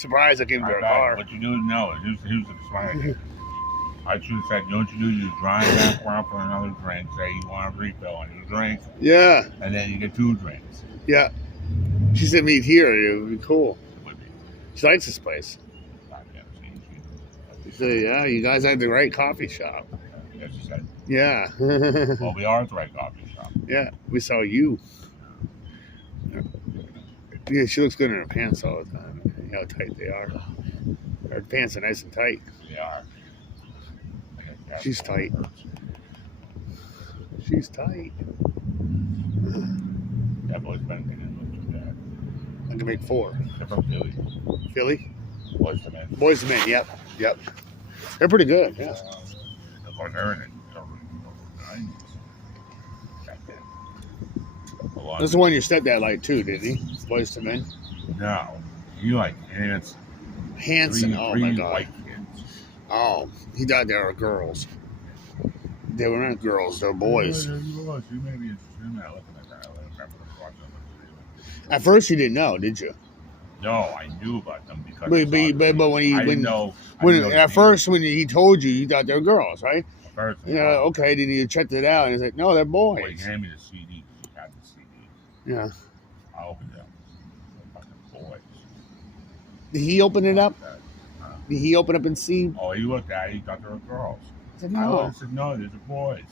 surprised I gave him I her bet. car. What you do? No. Here's the smart thing. I should have said, you know what you do? You drive back around for another drink. Say you want a refill on your drink, Yeah, and then you get 2 drinks. yeah. She said meet here. It would be cool. It would be. She likes this place. Goddamn change. She said, yeah, you guys have the right coffee shop. Yes, she said. Yeah. Well, we are at the right coffee shop. Yeah, we saw you. Yeah, she looks good in her pants all the time. You know how tight they are. Her pants are nice and tight. They are. She's tight. She's tight. That boy's been thinking too bad. I can make 4. They're from Philly. Philly? Boys to men. Boys to Men, yep. They're pretty good, yeah. Of course, they're in it. That's the one your stepdad liked too, didn't he? Boys to Men. No. You like Hanson. Hanson, oh my God. White kids. Oh, he thought they were girls. They were not girls, they're boys. You may be interested in that. Looking at that. I remember watching them. At first you didn't know, did you? No, I knew about them because But when he I didn't know. at first when he told you thought they were girls, right? First, You know, okay, then you checked it out and it's like, no, they're Well, he boys. handed me the CD. He had the CD. Yeah. I opened it up. Fucking boys. Did he open it up? Did he open up and see? Oh, he looked at it. He thought they were girls. I said, I no. said, no, these are boys.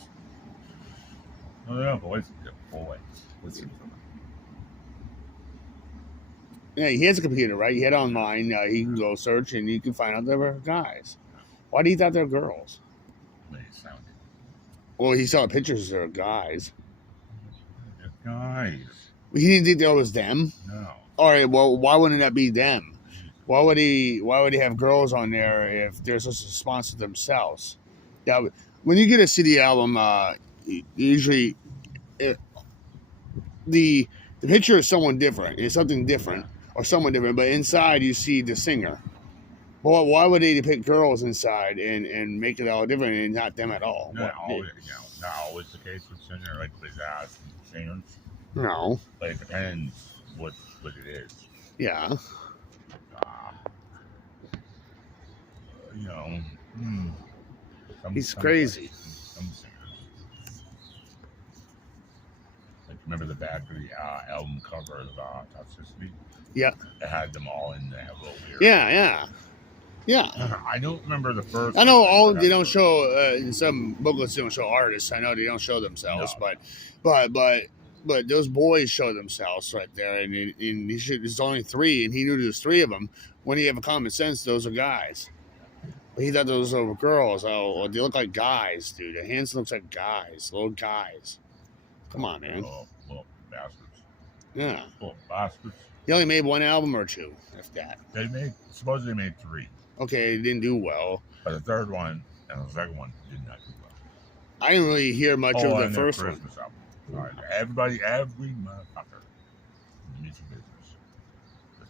No, they're not boys. They're boys. Listen. Yeah, he has a computer, right? He had it online. He can go search and you can find out they were guys. Why do you thought they were girls? They sounded. Well, he saw pictures of guys. They're guys. He didn't think that was them. No. All right, well, why wouldn't that be them? Why would he have girls on there if they're supposed to sponsor themselves? Yeah, when you get a CD album, usually the picture is someone different. It's something different or someone different, but inside you see the singer. Well, why would they pick girls inside and make it all different and not them at all? Not always, not always the case with singer like pizzazz singers. No. But it depends what it is. Yeah. He's crazy. Some singers. Like, remember the Battery album cover of Toxicity? Yeah. It had them all in there, a little weird. Yeah. I don't remember the first. I know all they don't show. Some booklets don't show artists. I know they don't show themselves, No. but those boys show themselves right there, and there's only 3, and he knew there was 3 of them. When you have a common sense, those are guys. But he thought those were girls. Oh, well, they look like guys, dude. Hanson looks like guys, little guys. Come on, man. Little bastards. Yeah. Little bastards. He only made 1 album or 2, if that. Supposedly they made 3. Okay, it didn't do well. But the third one and the second one did not do well. I didn't really hear much of the and first their one. Christmas album. All right, every motherfucker in the music business, the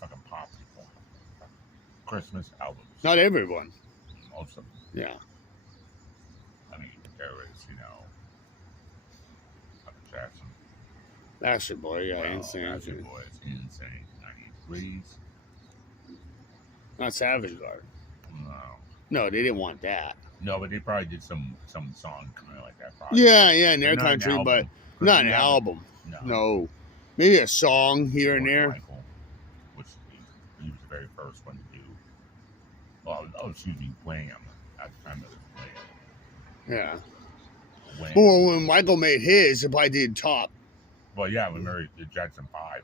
fucking pop people, Christmas albums. Not everyone. Most of them. Yeah. I mean, there is, Jackson. Bastard Boy, yeah, insane. Bastard Boy is insane. 93s. Not Savage Garden. No. No, they didn't want that. No, but they probably did some song kind of like that. Probably. Yeah, in their Not an country, album. but not an album. No. Maybe a song here and there. Michael, which he was the very first one to do. Well, excuse me, Wham. At the time it was Wham. Yeah. Wham. Well, when Michael made his, it probably did top. Well, yeah, when Mary did Jackson 5.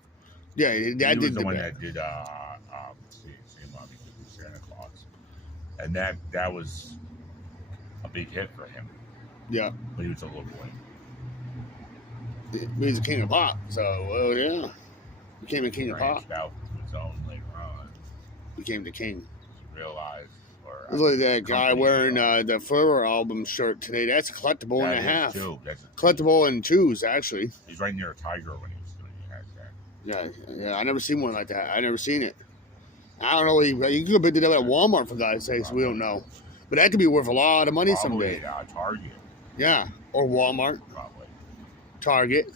Yeah, that he did was the the one best. that did See Mommy Did Santa Claus. And that was a big hit for him. Yeah. But he was a little boy. He's the king of pop, so, well, yeah. Became a king of pop. Branched out to his own later on. Became the king. Realized. Look at that guy wearing the Furor album shirt today. That's a collectible and a half. That's collectible in 2s, actually. He's right near a tiger when he was doing that. Yeah. I never seen one like that. I never seen it. I don't know. You could have picked it up at Walmart, for God's sakes. We don't know. But that could be worth a lot of money someday. Target. Yeah. Or Walmart. Probably. Target.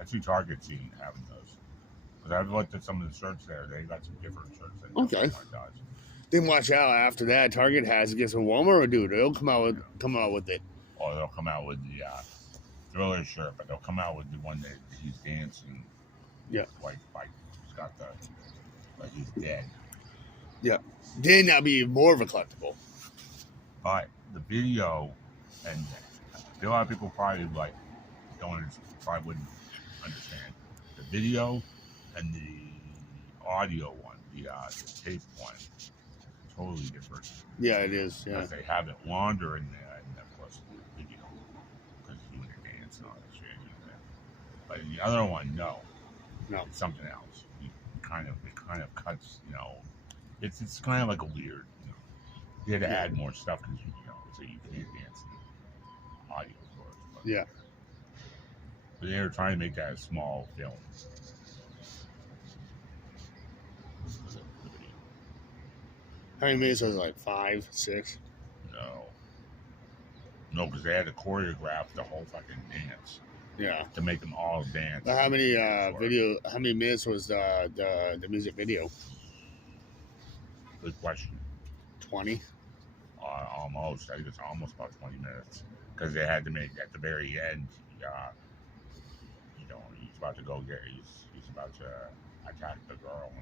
I see Target having those. Because I've looked at some of the shirts there. They got some different shirts than Okay. Walmart does. Then watch out after that. Target has it gets a Walmart will do it. They'll come out with it. Or they'll come out with the Thriller shirt, but they'll come out with the one that he's dancing. Yeah. Like he's got the like he's dead. Then that'll be more of a collectible. But the video, and a lot of people probably probably wouldn't understand the video and the audio one, the tape one, is totally different. Yeah, it is. Yeah. Because they have it longer in there, and of course the video, because he's doing the dance and all that shit. But in the other one, no, it's something else. It kind of cuts, it's kind of like a weird, you had to add more stuff because so you can't dance in audio, of course. But, Yeah. But they were trying to make that a small film. How many minutes was it? Like 5, 6? No, because they had to choreograph the whole fucking dance Yeah. to make them all dance. But how many How many minutes was the music video? Good question. 20. Almost. I think it's almost about 20 minutes because they had to make at the very end. He's about to go get. He's about to attack the girl,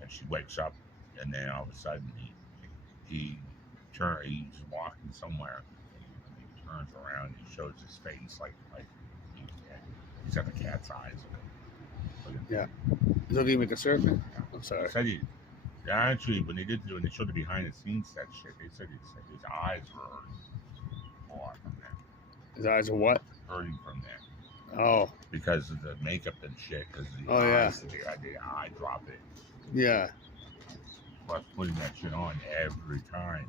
and she wakes up, and then all of a sudden he's walking somewhere. And he turns around and he shows his face like he's got the cat's eyes. Yeah. He's looking like a serpent. I'm sorry. Actually, when they showed the behind the scenes that shit, they said his eyes were hurting more from that. His eyes are what? Hurting from that. Oh. Because of the makeup and shit. Because the eyes, the eye drop it. Yeah. Plus putting that shit on every time.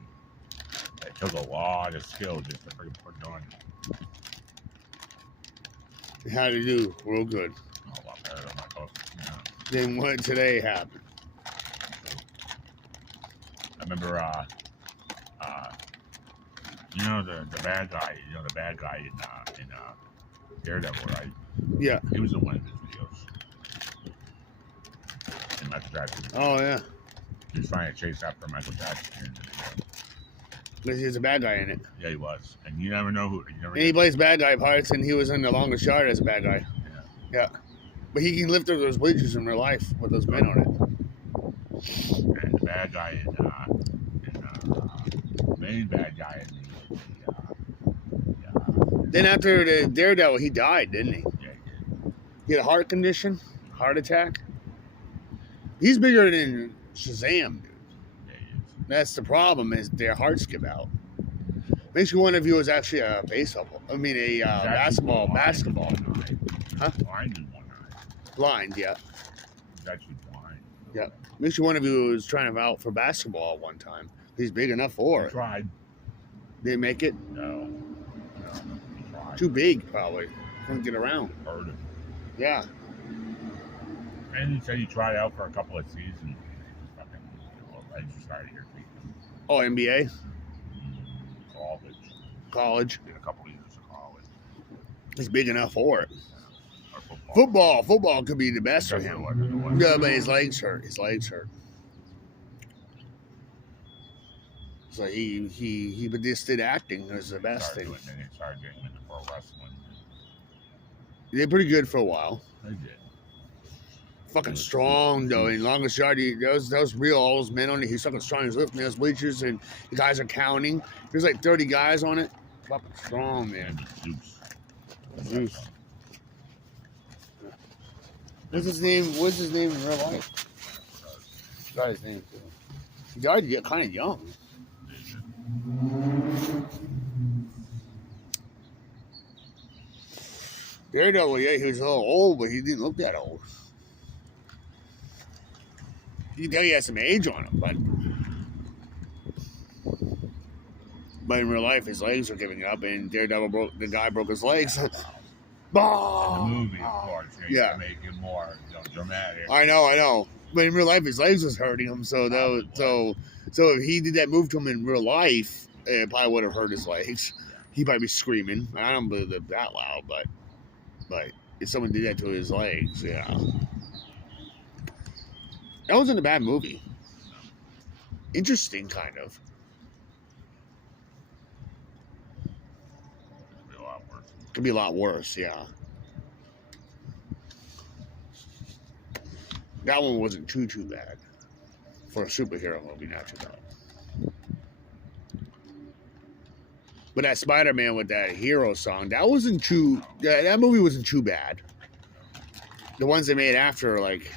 It took a lot of skill just to freaking put it on. How to do? Real good. Oh, a lot better than my book. Yeah. Then what today happened? I remember, the bad guy. The bad guy in Daredevil, right? Yeah. He was in one of his videos. In Michael Jackson. Oh yeah. He was trying to chase after Michael Jackson. Because he's a bad guy in it. Yeah, he was, and you never know who. And he plays bad guy parts, and he was in The Longest Yard as a bad guy. Yeah. But he can lift up those bleachers in real life with those men on it. And the bad guy main bad guy in Then after the Daredevil, he died, didn't he? Yeah, he did. He had a heart condition, heart attack. He's bigger than Shazam, dude. Yeah, he is. That's the problem, is their hearts give out. Makes you wonder if he was actually a basketball. Huh? Blind in one eye. Blind, yeah. He's actually blind. Yeah. Makes you wonder if he was trying to out for basketball at one time. He's big enough for He it. tried. Didn't make it? No. He tried. Too big, probably. Couldn't get around. Hurt him. Yeah. And he said he tried out for a couple of seasons. And his fucking legs just started irritating him. Oh, NBA? College. Did a couple of years of college. He's big enough for it. Or Football could be the best for him. Yeah, but his legs hurt. So he just did acting as the best thing. Then he started getting into pro wrestling. He did pretty good for a while. They did. Fucking strong though. In Longest Yard, that was real. All those men on it. He's fucking strong. He's lifting those bleachers, and the guys are counting. There's like 30 guys on it. Fucking strong, man. Zeus. What's his name in real life? Forgot his name too. He died kind of young. Daredevil, yeah, he was a little old, but he didn't look that old. You can tell he has some age on him, but in real life, his legs are giving up, and Daredevil the guy broke his legs. The movie, of course, yeah, to make it more dramatic. I know. But in real life, his legs was hurting him. So if he did that move to him in real life, it probably would have hurt his legs. He'd probably be screaming. I don't believe it that loud, but if someone did that to his legs, yeah. That wasn't a bad movie. Interesting, kind of. Could be a lot worse. Could be a lot worse, yeah. That one wasn't too bad. For a superhero movie, not too bad. But that Spider-Man with that hero song, that wasn't too... That movie wasn't too bad. The ones they made after, like...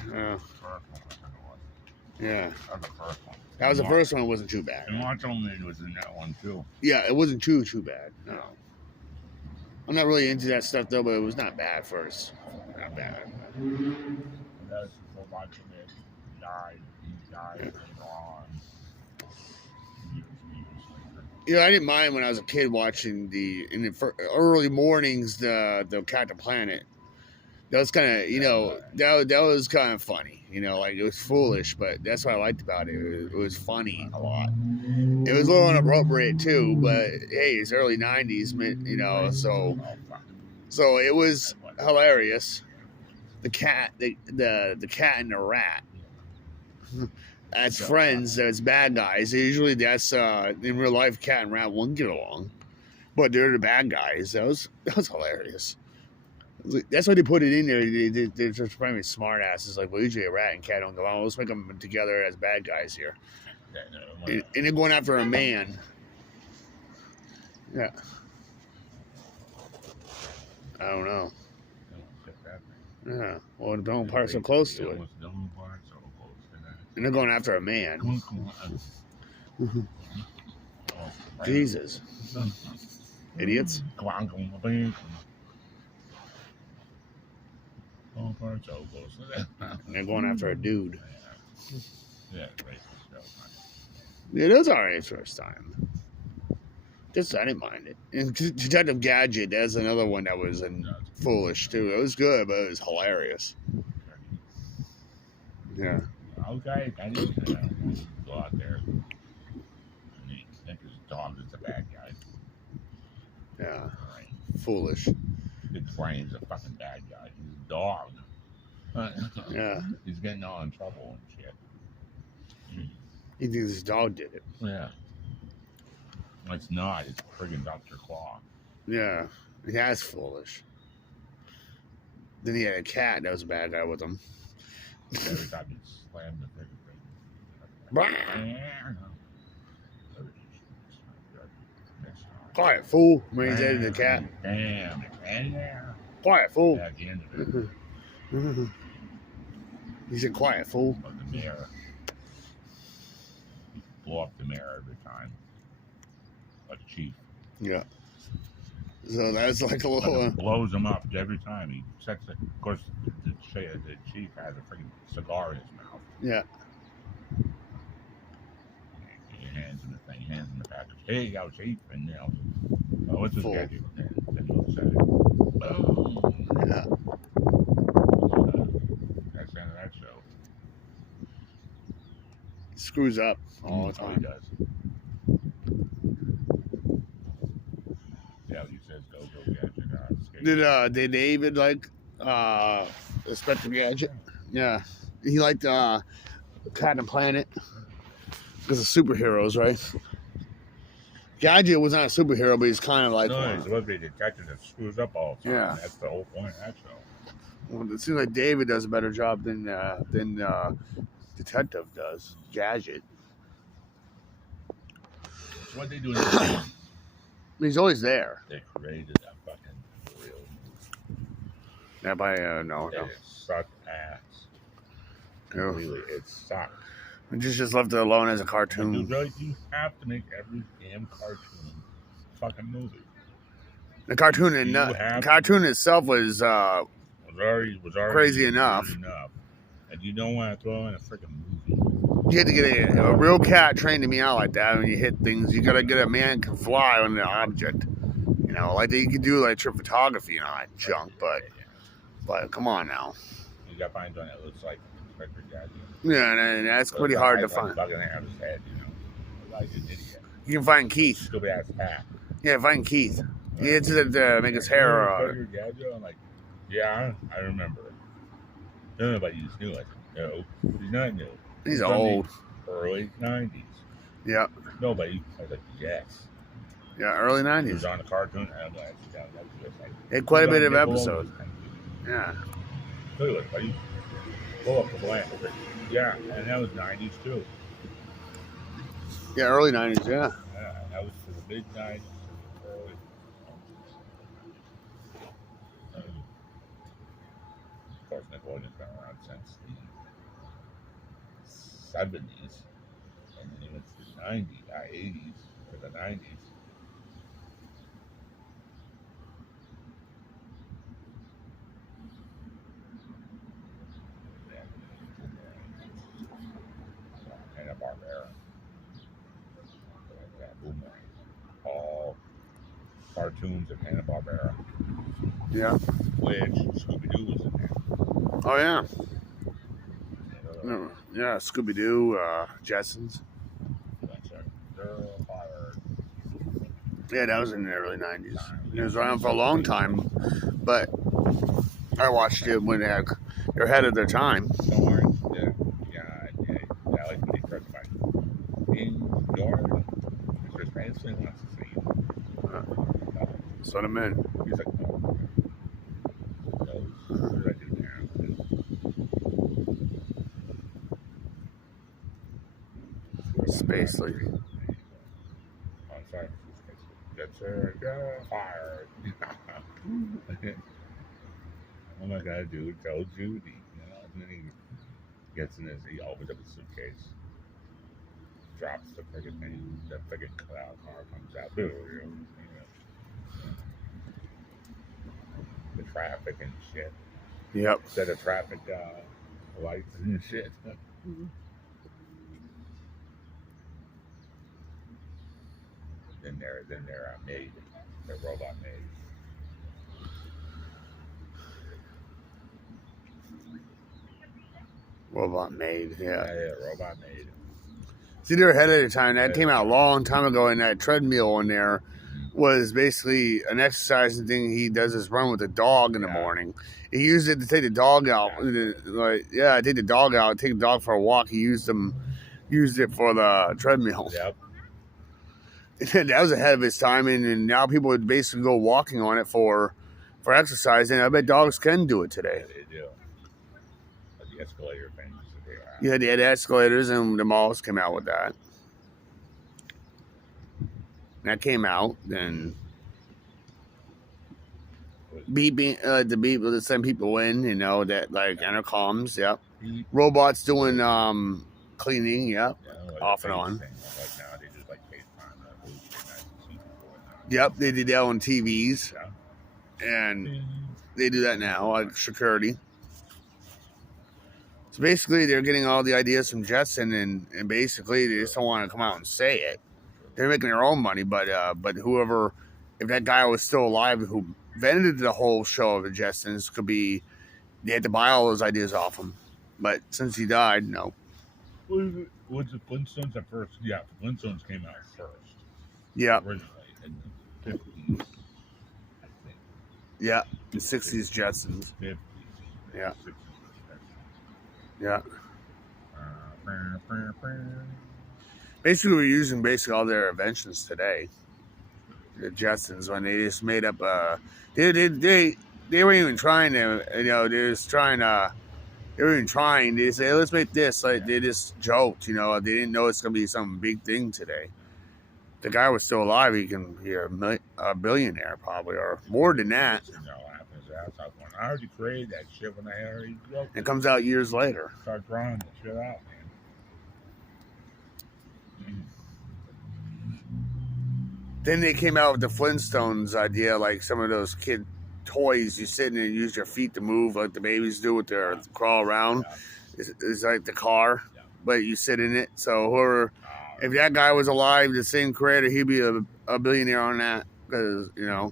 yeah. That was the first one. It wasn't too bad. And Mark Ullman was in that one, too. Yeah, it wasn't too bad. No. I'm not really into that stuff, though, but it was not bad first. Not bad. That's before Mark Ullman died. He died later on. You know, I didn't mind when I was a kid watching in the early mornings the Captain Planet. That was kind of, you know, that was kind of funny. You know, like it was foolish, but that's what I liked about it. It was funny a lot. It was a little inappropriate too, but hey, it's early '90s, you know, so it was hilarious. The cat, the cat and the rat. As friends, as bad guys. Usually, that's in real life. Cat and rat wouldn't get along, but they're the bad guys. That was hilarious. That's why they put it in there. They're just probably smart asses. Like, well, usually a rat and cat don't go on. Let's make them together as bad guys here. And they're going after a man. Yeah. I don't know. Yeah. Well, the Donald Park's so close to it. And they're going after a man. Jesus. Idiots. And they're going after a dude. Yeah, it was alright first time. Just I didn't mind it. And Detective Gadget, that's another one that was foolish too. It was good, but it was hilarious. Yeah. Okay, I need to go out there. And he think his dog is the bad guy. Yeah. Right. Foolish. Big Brain's a fucking bad guy. He's a dog. Yeah. He's getting all in trouble and shit. He thinks his dog did it. Yeah. It's not. It's friggin' Dr. Claw. Yeah. That's foolish. Then he had a cat that was a bad guy with him. Every time he slammed the friggin' Quiet, fool. When he's editing the cat. Damn. Quiet, fool. At the end of it. He said, quiet, fool. Of the mirror. Blow up the mirror every time. Like Chief. Yeah. So that's like a little... blows him up every time. He sets it. Of course, the Chief has a freaking cigar in his mouth. Yeah. He hands him the thing. Hands him the package. Hey, you go, Chief. And, you know, what's this guy doing? And then he'll say, boom. Yeah. That's the end of that show. He screws up all the time. He does. Yeah, he says, go, Gadget. Did David like Inspector Gadget? Yeah. He liked Captain Planet because of superheroes, right? Gadget was not a superhero, but he's kind of like... No, he's supposed to be a detective that screws up all the time. Yeah. That's the whole point of that show. Well, it seems like David does a better job than Detective does. Gadget. So what they do in the He's always there. They created that fucking real movie. Yeah, by no. It sucked ass. Yeah. Really, it sucked. Just left it alone as a cartoon. You have to make every damn cartoon fucking movie. The cartoon itself was already crazy enough. And you don't want to throw in a freaking movie. You had to get a real cat trained to meow like that. When you hit things, you gotta get a man can fly on the object. You know, like you could do like trip photography and all that junk, but come on now. You gotta find one that looks like Inspector Gadget. Yeah, and that's pretty hard to find. Bugging out of his head, you know. Like an idiot. You can find Keith. Stupid ass hat. Yeah, find Keith. He had to make his hair. Inspector Gadget. I'm like, yeah, I remember. Nobody knew it. No, he's not new. He's old. Early 90s. Yeah. Nobody. I was like, yes. Yeah, early He 90s. was on a cartoon. And that was just like, He had quite a bit of Nickelodeon. episodes. Yeah. Tell you what, buddy. Go up the blank. Yeah, and that was 90s too. Yeah, early 90s, yeah. Yeah, that was for the mid 90s. Early. Of course, Nickelodeon's been around since the 70s. And then it went to the 90s, 80s, to the 90s. Hanna-Barbera. Boomerang. All cartoons of Hanna-Barbera. Yeah. Which Scooby-Doo was in there. Oh, yeah. Yeah, Scooby-Doo, Jetsons. Yeah, that was in the early 90s. It was around for a long time, but I watched it when they're ahead of their time. Don't worry. Yeah, I like when he starts by in your Mr. Manson wants to see you. So the men. He's like, oh, what did I do now? Space League. I'm sorry. That's fired. Oh my God, dude, tell Judy. You know, and then he gets in he opens up his suitcase, drops the friggin' thing, the friggin' cloud car comes out. You know, the traffic and shit. Yep. Set of traffic lights and shit. Then they're made. They're robot made. Robot made, yeah. Yeah, robot made. See, they're ahead of their time. That came out a long time ago, and that treadmill in there was basically an exercising thing. He does this run with the dog in the morning. He used it to take the dog out. Take the dog out, take the dog for a walk. He used it for the treadmill. Yep. That was ahead of its time, and now people would basically go walking on it for exercise, and I bet dogs can do it today. Yeah, they do. The escalator things. Yeah, they had escalators, and the malls came out with that. That came out, then beeping the beep will send people in, you know, that like intercoms, yep. Robots doing cleaning, yep. Off and on. Yep, they did that on TVs. And they do that now, like security. So basically they're getting all the ideas from Jetson, and basically they just don't want to come out and say it. They're making their own money, but whoever, if that guy was still alive who invented the whole show of the Jetsons, could be, they had to buy all those ideas off him. But since he died, no. Was the Flintstones at first? Yeah, Flintstones came out first. Yeah. Originally in the 50s, I think. Yeah, the 60s Jetsons. 50s. Yeah. 60s. Yeah. Basically, we're using all their inventions today. The Jetsons, when they just made up they weren't even trying to, you know, they weren't even trying. They say, let's make this. Like, they just joked, you know. They didn't know it's gonna be some big thing today. If the guy was still alive, he can be a billionaire probably, or more than that. I already created that shit when I already joked. It comes out years later. Start drawing the shit out, man. Then they came out with the Flintstones idea, like some of those kid toys. You sit in and use your feet to move, like the babies do with their crawl around. Yeah. It's like the car, but you sit in it. So whoever, if that guy was alive, the same creator, he'd be a billionaire on that, because, you know.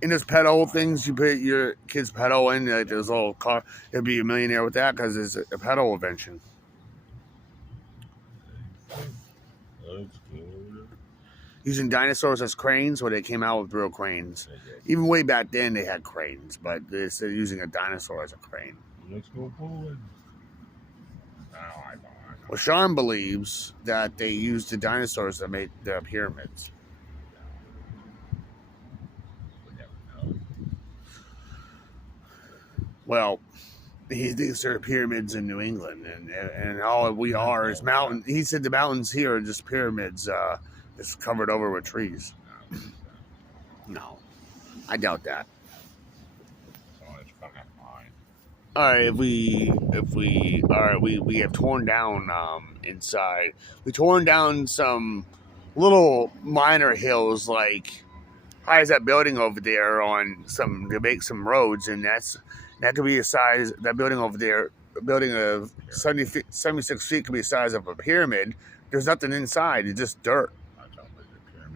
In those pedal things, you put your kid's pedal in, like those little car, it'd be a millionaire with that because it's a pedal invention. Using dinosaurs as cranes, where they came out with real cranes. Even way back then, they had cranes, but they're using a dinosaur as a crane. Let's go forward. Now I buy. Well, Sean believes that they used the dinosaurs to make the pyramids. We never know. Well, he thinks there are pyramids in New England, and all we are is mountain. He said the mountains here are just pyramids, just covered over with trees. No, I doubt that. All right, if we have torn down inside. We torn down some little minor hills, like high as that building over there on some to make some roads, and that could be the size. That building over there, a building of 76 feet, could be the size of a pyramid. There's nothing inside; it's just dirt.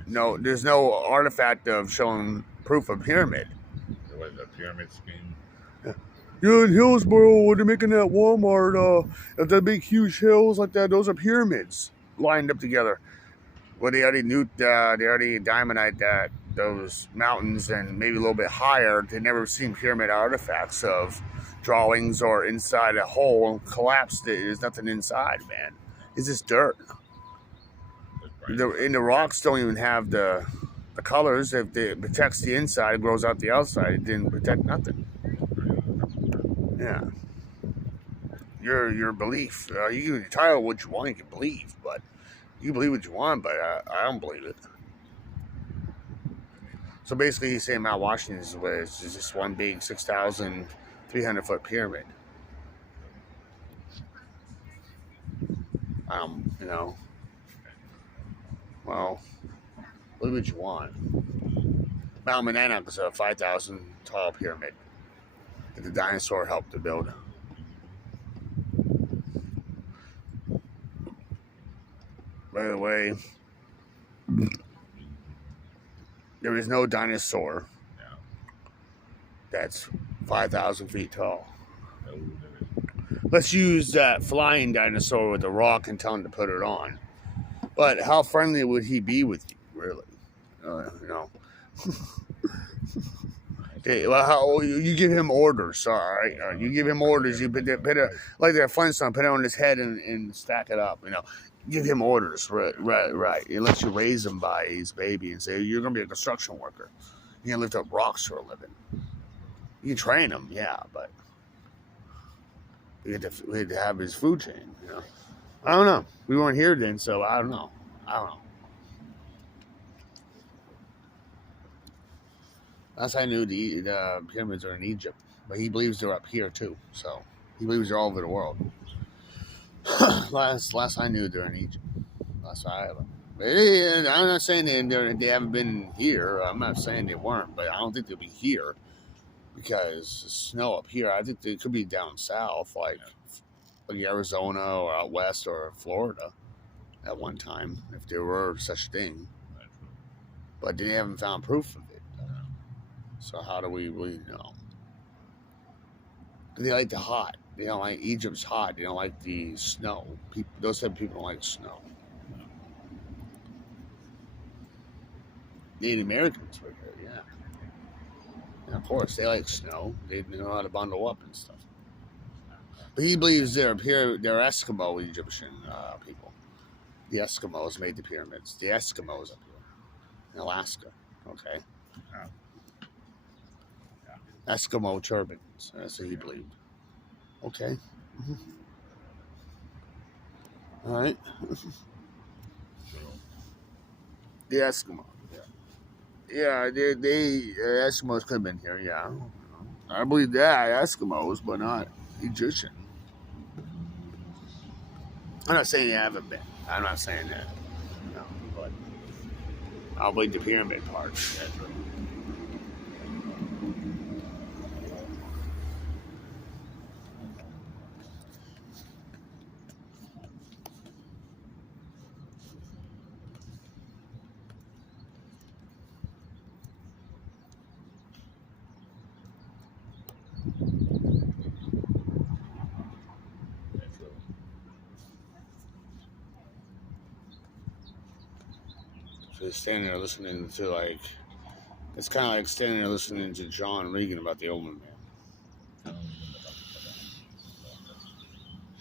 No, there's no artifact of showing proof of pyramid. There was a pyramid scheme. Yeah, in Hillsboro, when they're making that Walmart, the big huge hills like that, those are pyramids lined up together. Well, they already diamondized those mountains, and maybe a little bit higher. They never seen pyramid artifacts of drawings or inside a hole collapsed. There's nothing inside, man. It's just dirt. The rocks don't even have the colors. If it protects the inside, it grows out the outside. It didn't protect nothing. Yeah. Your belief. You can tell what you want. You can believe, but you believe what you want. But I don't believe it. So basically, he's saying Mount Washington is just one big 6,300 foot pyramid. You know. Well, believe what you want. Mount Monadnock is a 5,000 tall pyramid that the dinosaur helped to build. By the way, there is no dinosaur that's 5,000 feet tall. Let's use that flying dinosaur with the rock and tell him to put it on. But how friendly would he be with you, really? You know. Okay, well, you give him orders, all right? You give him orders. You put it like that Flintstone, put it on his head and stack it up. You know, give him orders, right. It lets you raise him by his baby and say you're gonna be a construction worker. You're gonna lift up rocks for a living. You can train him, yeah, but we had to have his food chain. You know, I don't know. We weren't here then, so I don't know. Last I knew, the pyramids are in Egypt, but he believes they're up here too. So he believes they're all over the world. last I knew, they're in Egypt. Last I ever. I'm not saying they haven't been here. I'm not saying they weren't, but I don't think they'll be here because snow up here. I think they could be down south, like Arizona or out west or Florida at one time, if there were such a thing. But they haven't found proof of it. So how do we really know? They like the hot. They don't like Egypt's hot. They don't like the snow. Those type of people don't like snow. Native Americans right here, yeah. And of course, they like snow. They know how to bundle up and stuff. But he believes they're Eskimo Egyptian people. The Eskimos made the pyramids. The Eskimos up here in Alaska. Okay. Eskimo turbans. That's what he believed. Okay. All right. The Eskimo. Yeah, they Eskimos could have been here. Yeah, I believe that Eskimos, but not Egyptian. I'm not saying they haven't been. I'm not saying that. No, but I'll believe the pyramid part. That's right. So he's standing there listening to, like, it's kind of like standing there listening to John Regan about the Omen Man.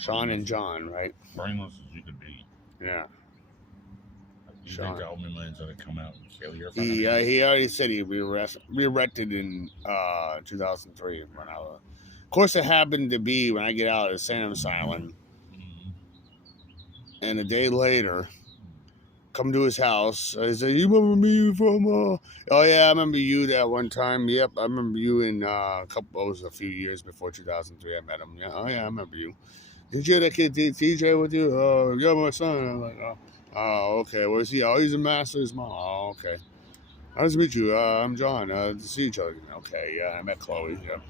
Sean and John, right? Brainless as you could be. Yeah. You think the Oldman Man's gonna come out and kill your He already said he re-erected in 2003. When of course, it happened to be when I get out of the Sam Asylum, and a day later, come to his house. I said, "You remember me from?" Oh yeah, I remember you that one time. Yep, I remember you in it was a few years before 2003. I met him. Yeah, oh yeah, I remember you. Did you have that kid TJ with you? Oh, yeah, my son. I'm like, oh, okay. Where's he? Oh, he's a master's mom. Oh, okay. Nice to meet you. I'm John. To see each other. Okay, yeah, I met Chloe. Yeah.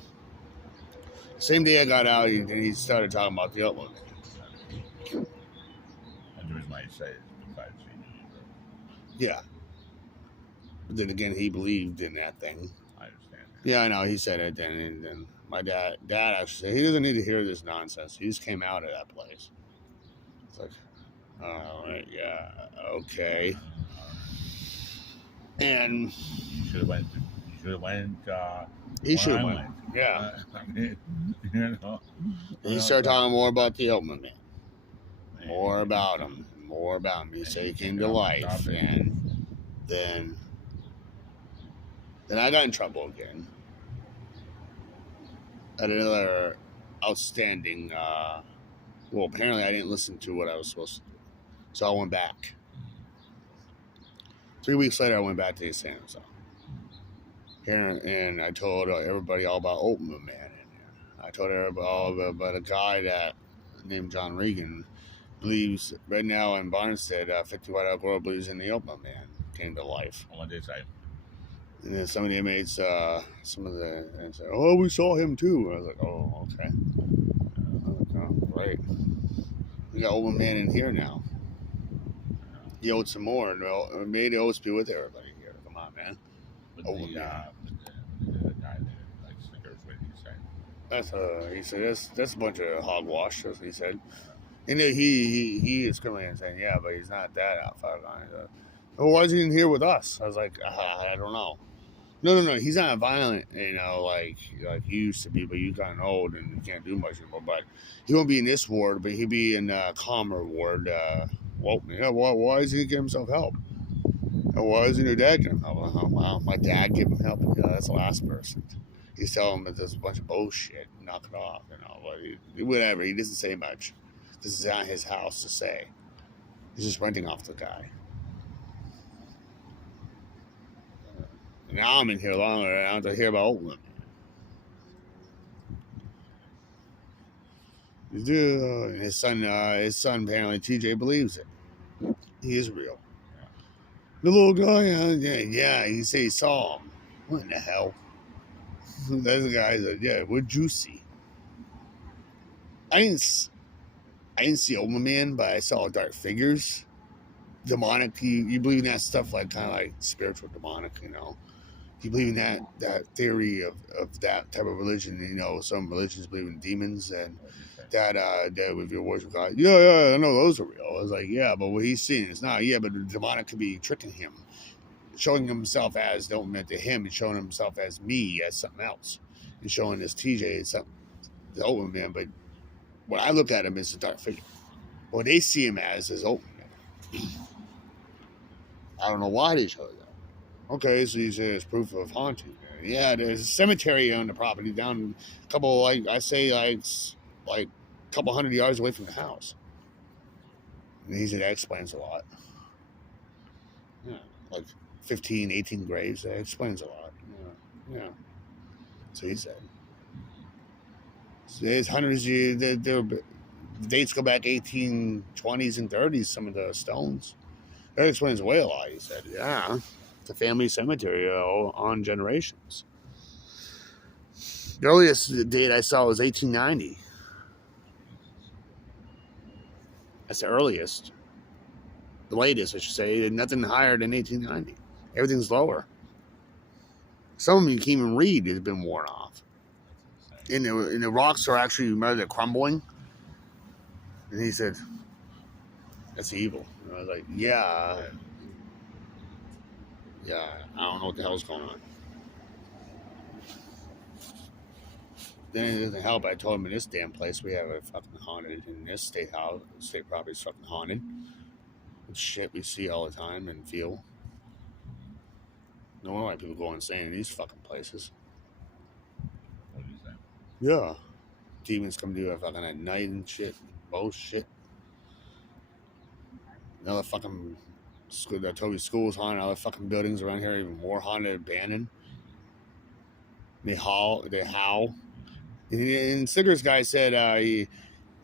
Same day I got out, he started talking about the outlook. And the reason why he said it besides yeah. But then again, he believed in that thing. I understand. Yeah, I know. He said it then, and then my dad actually said he doesn't need to hear this nonsense. He just came out of that place. It's like, oh, right, yeah, okay. And you should have went. He should have went. Yeah. You know. He started talking more about the Oldman Man. More about him. More about him. He said he came to life, and then I got in trouble again. At another outstanding. Well, apparently I didn't listen to what I was supposed to do, so I went back. 3 weeks later, I went back to the San Jose. And I told everybody all about Oldman Man in there. I told everybody all about a guy that named John Regan believes right now in Barnstead, 50 White Oak Road believes in the Oldman Man came to life. What did they say? And then some of the inmates, some of the, and said, "Oh, we saw him too." I was like, "Oh, okay." I was like, "Oh, great. We got Oldman Man in here now." He owed some more. No, made the be with everybody here. Come on, man. With the guy that likes Snickers, what did he say? He said that's a bunch of hogwash. That's what he said. And then he is coming in and saying, "Yeah, but he's not that outside line." Well, why is he in here with us? I was like, I don't know. No. He's not violent, like he used to be, but he's gotten old and he can't do much anymore. But he won't be in this ward, but he'll be in calmer ward. Why isn't he giving himself help? And why isn't your dad giving him help? Oh, well, my dad gave him help. Yeah, that's the last person. He's telling him that there's a bunch of bullshit. Knock it off, But whatever. He doesn't say much. This is not his house to say. He's just renting off the guy. Now I'm in here longer, and I have to hear about Oldman. His son apparently TJ believes it. He is real. The little guy, yeah, he said he saw him. What in the hell? That's the guy that, yeah, what'd you see? I didn't see Oldman Man, but I saw dark figures. Demonic, you believe in that stuff, like kind of like spiritual demonic, You believe in that theory of that type of religion, some religions believe in demons and that with your worship God. Yeah, I know those are real. I was like, yeah, but what he's seeing is not, but the demonic could be tricking him, showing himself as don't meant to him, and showing himself as me as something else, and showing this TJ as something, the Oldman Man. But when I look at him as a dark figure, what they see him as is Oldman Man. I don't know why they show that. Okay, so you say it's proof of haunting. Yeah, there's a cemetery on the property down a couple, like a couple 100 yards away from the house. And he said that explains a lot. Yeah, like 15, 18 graves. That explains a lot. Yeah. So he said. So there's hundreds of the dates go back 1820s and 30s, some of the stones. That explains away a lot, he said. Yeah. It's a family cemetery on generations. The earliest date I saw was 1890. That's the earliest. The latest, I should say. Nothing higher than 1890. Everything's lower. Some of them you can't even read. It's been worn off. And the rocks are actually, remember, they're crumbling. And he said, that's evil. And I was like, yeah, I don't know what the hell's going on. then it doesn't help. I told him in this damn place we have a fucking haunted in this state house. State property is fucking haunted. It's shit we see all the time and feel. No wonder why people go insane in these fucking places. What is that? Yeah. Demons come to you fucking at night and shit. Bullshit. Another fucking school. I told you schools haunted. Other fucking buildings around here even more haunted, abandoned. They howl. And Sticker's guy said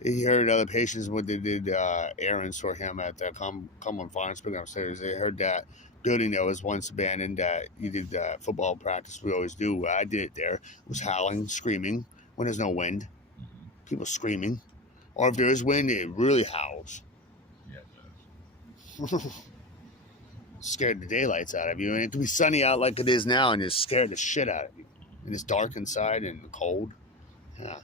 he heard other patients when they did errands for him at the Cumberland Farms program upstairs. They heard that building that was once abandoned that you did football practice. We always do. I did it there. It was howling, screaming when there's no wind. People screaming. Or if there is wind, it really howls. Yeah, it does. Scared the daylights out of you. And it can be sunny out like it is now and just scared the shit out of you. And it's dark inside and cold. Yeah.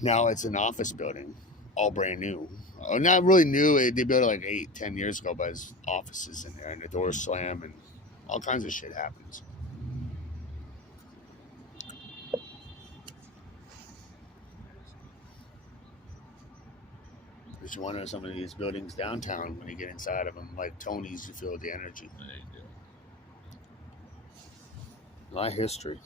Now it's an office building, all brand new. Not really new. They built it like 8-10 years ago, but there's offices in there and the doors slam and all kinds of shit happens. Just wonder some of these buildings downtown when you get inside of them, like Tony's, you feel the energy. They do. A lot of history.